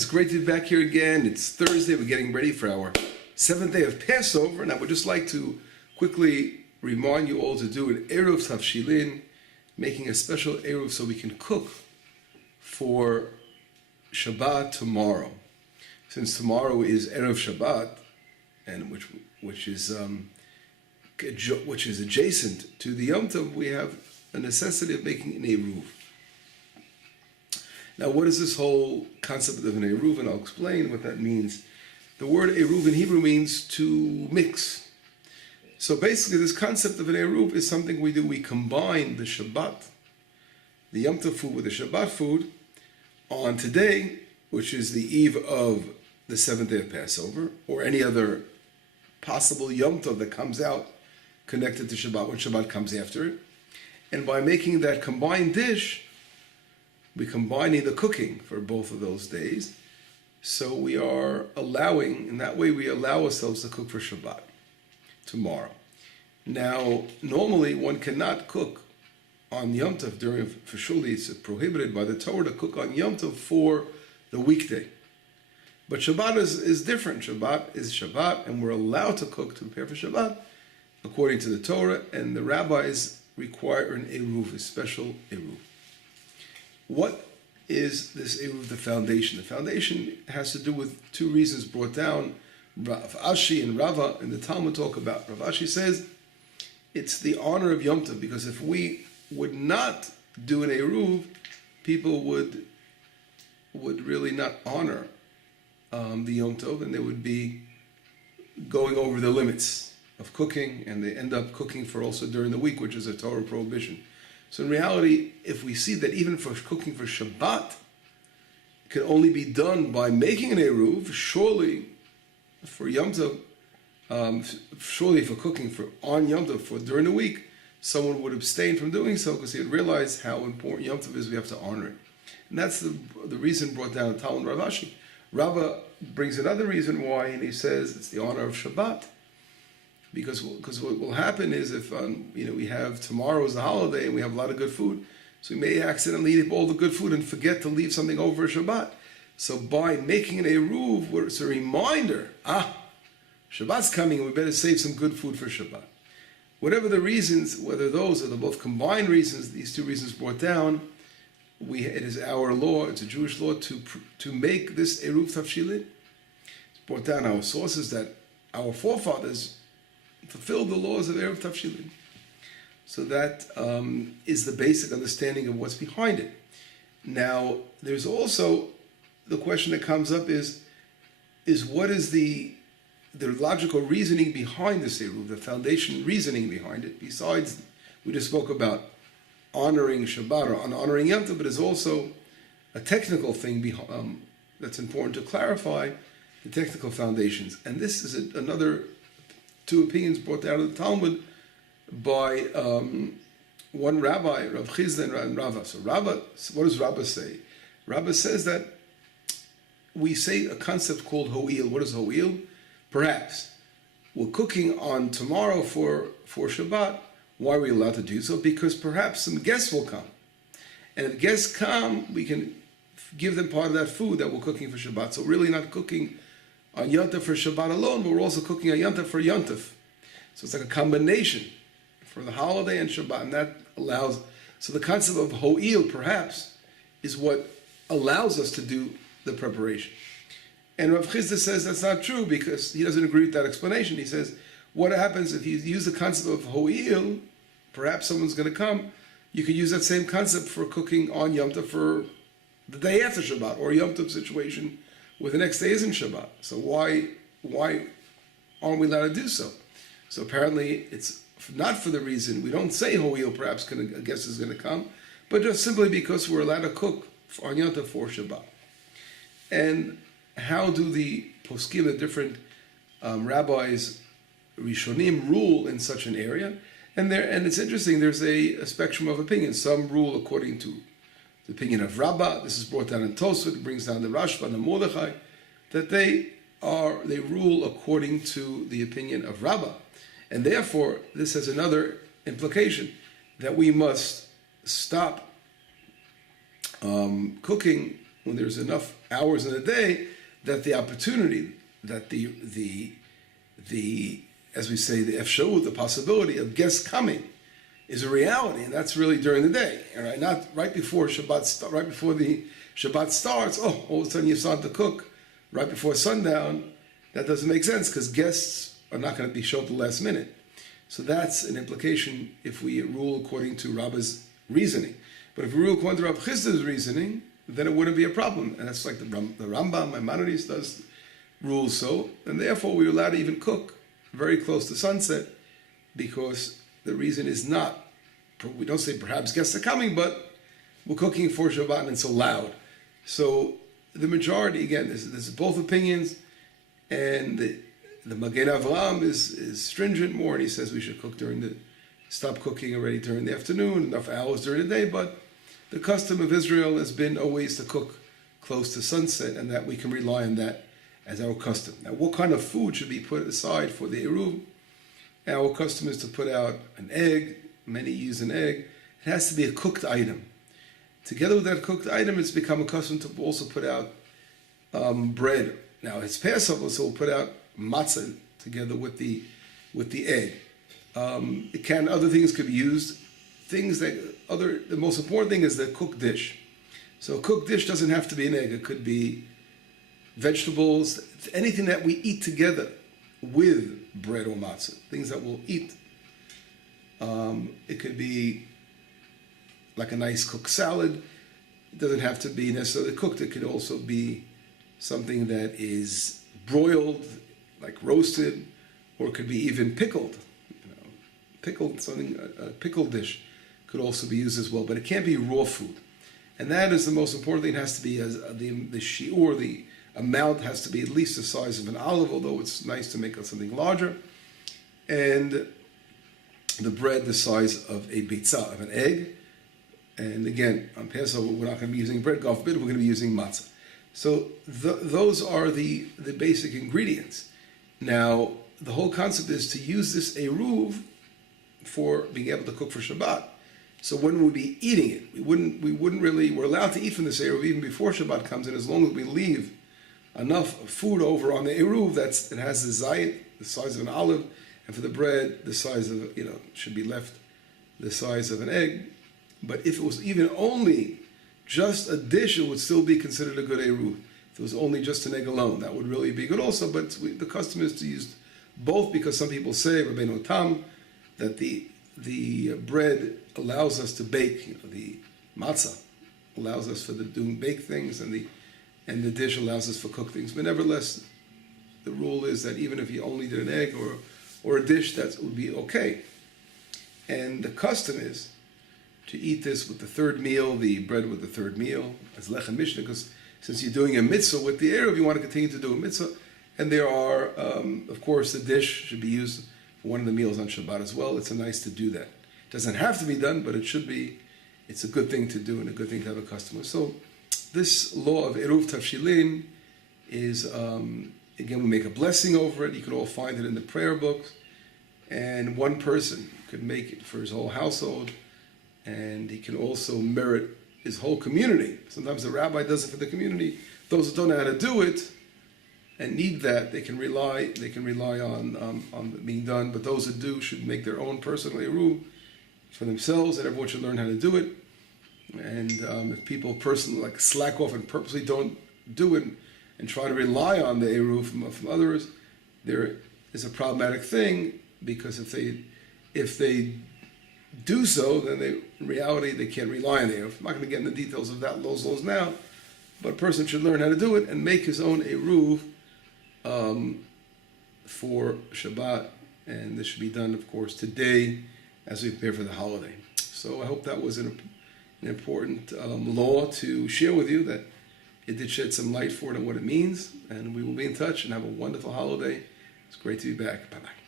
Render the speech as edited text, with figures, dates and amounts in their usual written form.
It's great to be back here again. It's Thursday. We're getting ready for our seventh day of Passover, and I would just like to quickly remind you all to do an Eruv Tavshilin, making a special Eruv so we can cook for Shabbat tomorrow. Since tomorrow is Eruv Shabbat, and which is adjacent to the Yom Tov, we have a necessity of making an Eruv. Now, what is this whole concept of an Eruv? And I'll explain what that means. The word Eruv in Hebrew means to mix. So basically, this concept of an Eruv is something we do. We combine the Shabbat, the Yom Tov food with the Shabbat food on today, which is the eve of the seventh day of Passover, or any other possible Yom Tov that comes out connected to Shabbat, when Shabbat comes after it. And by making that combined dish, we're combining the cooking for both of those days. So we are allowing, in that way, we allow ourselves to cook for Shabbat tomorrow. Now, normally one cannot cook on Yom Tov for surely it's prohibited by the Torah to cook on Yom Tov for the weekday. But Shabbat is different. Shabbat is Shabbat, and we're allowed to cook to prepare for Shabbat according to the Torah, and the rabbis require an Eruv, a special Eruv. What is this Eruv, the foundation? The foundation has to do with two reasons brought down. Rav Ashi and Rava in the Talmud talk about. Rav Ashi says it's the honor of Yom Tov, because if we would not do an Eruv, people would really not honor the Yom Tov, and they would be going over the limits of cooking, and they end up cooking for also during the week, which is a Torah prohibition. So in reality, if we see that even for cooking for Shabbat, it can only be done by making an Eruv, surely for Yom Tov, surely for cooking on Yom Tov for during the week, someone would abstain from doing so because he would realize how important Yom Tov is. We have to honor it, and that's the reason brought down the Talmud Rav Ashi. Rava brings another reason why, and he says it's the honor of Shabbat. Because what will happen is if we have tomorrow is a holiday and we have a lot of good food, so we may accidentally eat up all the good food and forget to leave something over Shabbat. So by making an Eruv, it's a reminder, Shabbat's coming, we better save some good food for Shabbat. Whatever the reasons, whether those are the both combined reasons, these two reasons brought down, it is our law, it's a Jewish law to make this Eruv Tavshilin. It's brought down our sources that our forefathers fulfilled the laws of Eruv Tavshilin. So that is the basic understanding of what's behind it. Now, there's also the question that comes up is what is the logical reasoning behind this Eruv, the foundation reasoning behind it, besides we just spoke about honoring Shabbat or honoring Yom Tov, but there's also a technical thing that's important to clarify, the technical foundations. And this is another two opinions brought out of the Talmud by one rabbi, Rav Chizda and Rava. So what does Rava say? Rava says that we say a concept called ho'il. What is ho'il? Perhaps we're cooking on tomorrow for Shabbat. Why are we allowed to do so? Because perhaps some guests will come. And if guests come, we can give them part of that food that we're cooking for Shabbat. So really not cooking on Yom Tov for Shabbat alone, but we're also cooking on Yom Tov for Yom Tov. So it's like a combination for the holiday and Shabbat, and that allows. So the concept of ho'il, perhaps, is what allows us to do the preparation. And Rav Chizda says that's not true because he doesn't agree with that explanation. He says, what happens if you use the concept of ho'il, perhaps someone's going to come, you could use that same concept for cooking on Yom Tov for the day after Shabbat, or Yom Tov situation where the next day isn't Shabbat. So why aren't we allowed to do so? So apparently it's not for the reason, we don't say ho'il, perhaps a guest is going to come, but just simply because we're allowed to cook on Yom Tov for Shabbat. And how do the poskim, the different rabbis, Rishonim, rule in such an area? And it's interesting, there's a spectrum of opinions. Some rule according to the opinion of Rabbah. This is brought down in Tosfot, it brings down the Rashba and the Mordechai, that they rule according to the opinion of Rabbah. And therefore, this has another implication, that we must stop cooking when there's enough hours in the day that the opportunity, that the as we say, the efshut, the possibility of guests coming is a reality, and that's really during the day, all right? Not right before Shabbat, right before the Shabbat starts. Oh, all of a sudden you start to cook right before sundown. That doesn't make sense because guests are not going to be shown at the last minute. So that's an implication if we rule according to Rabba's reasoning. But if we rule according to Rav Chisda's reasoning, then it wouldn't be a problem. And that's like the Rambam, Maimonides does rule so. And therefore we're allowed to even cook very close to sunset because the reason is not, we don't say perhaps guests are coming, but we're cooking for Shabbat and it's so loud. So the majority, again, there's both opinions, and the Magen Avraham is stringent more, and he says we should cook stop cooking already during the afternoon, enough hours during the day, but the custom of Israel has been always to cook close to sunset, and that we can rely on that as our custom. Now, what kind of food should be put aside for the Eruv? Our custom is to put out an egg. Many use an egg. It has to be a cooked item. Together with that cooked item, it's become a custom to also put out bread. Now, it's Passover, so we'll put out matzah together with the egg. Other things could be used. The most important thing is the cooked dish. So a cooked dish doesn't have to be an egg. It could be vegetables, anything that we eat together with bread or matzah, things that we'll eat. It could be like a nice cooked salad. It doesn't have to be necessarily cooked. It could also be something that is broiled, like roasted, or it could be even pickled. Pickled, a pickled dish could also be used as well, but it can't be raw food. And that is the most important thing. It has to be the shiur, the amount has to be at least the size of an olive, although it's nice to make something larger. And the bread the size of a bitzah, of an egg. And again, on Passover, we're not going to be using bread. God forbid, we're going to be using matzah. So those are the basic ingredients. Now, the whole concept is to use this eruv for being able to cook for Shabbat. So when we'll be eating it, we're allowed to eat from this eruv even before Shabbat comes in, as long as we leave enough food over on the eruv it has the zayit, the size of an olive, and for the bread, the size of, should be left the size of an egg. But if it was even only just a dish, it would still be considered a good eruv. If it was only just an egg alone, that would really be good also. But the custom is to use both, because some people say, Rabbeinu Tam, that the bread allows us to bake, the matzah allows us for doing baked things, and the dish allows us for cooked things. But nevertheless, the rule is that even if you only did an egg or a dish, that would be okay. And the custom is to eat this with the third meal, the bread with the third meal, as lechem mishnah, because since you're doing a mitzvah with the eruv, you want to continue to do a mitzvah. And there are, of course, the dish should be used for one of the meals on Shabbat as well. It's nice to do that. It doesn't have to be done, but it should be. It's a good thing to do and a good thing to have a customer. So this law of Eruv Tavshilin is, again, we make a blessing over it. You can all find it in the prayer books. And one person could make it for his whole household, and he can also merit his whole community. Sometimes the rabbi does it for the community. Those who don't know how to do it and need that, they can rely on being done. But those who do should make their own personal eruv for themselves, and everyone should learn how to do it. And if people personally slack off and purposely don't do it and try to rely on the eruv from others, there is a problematic thing, because if they do so, then in reality they can't rely on the eruv. I'm not going to get into the details of those laws now, but a person should learn how to do it and make his own eruv for Shabbat, and this should be done, of course, today as we prepare for the holiday. So I hope that was an important law to share with you, that it did shed some light for it and what it means, and we will be in touch and have a wonderful holiday. It's great to be back. Bye-bye.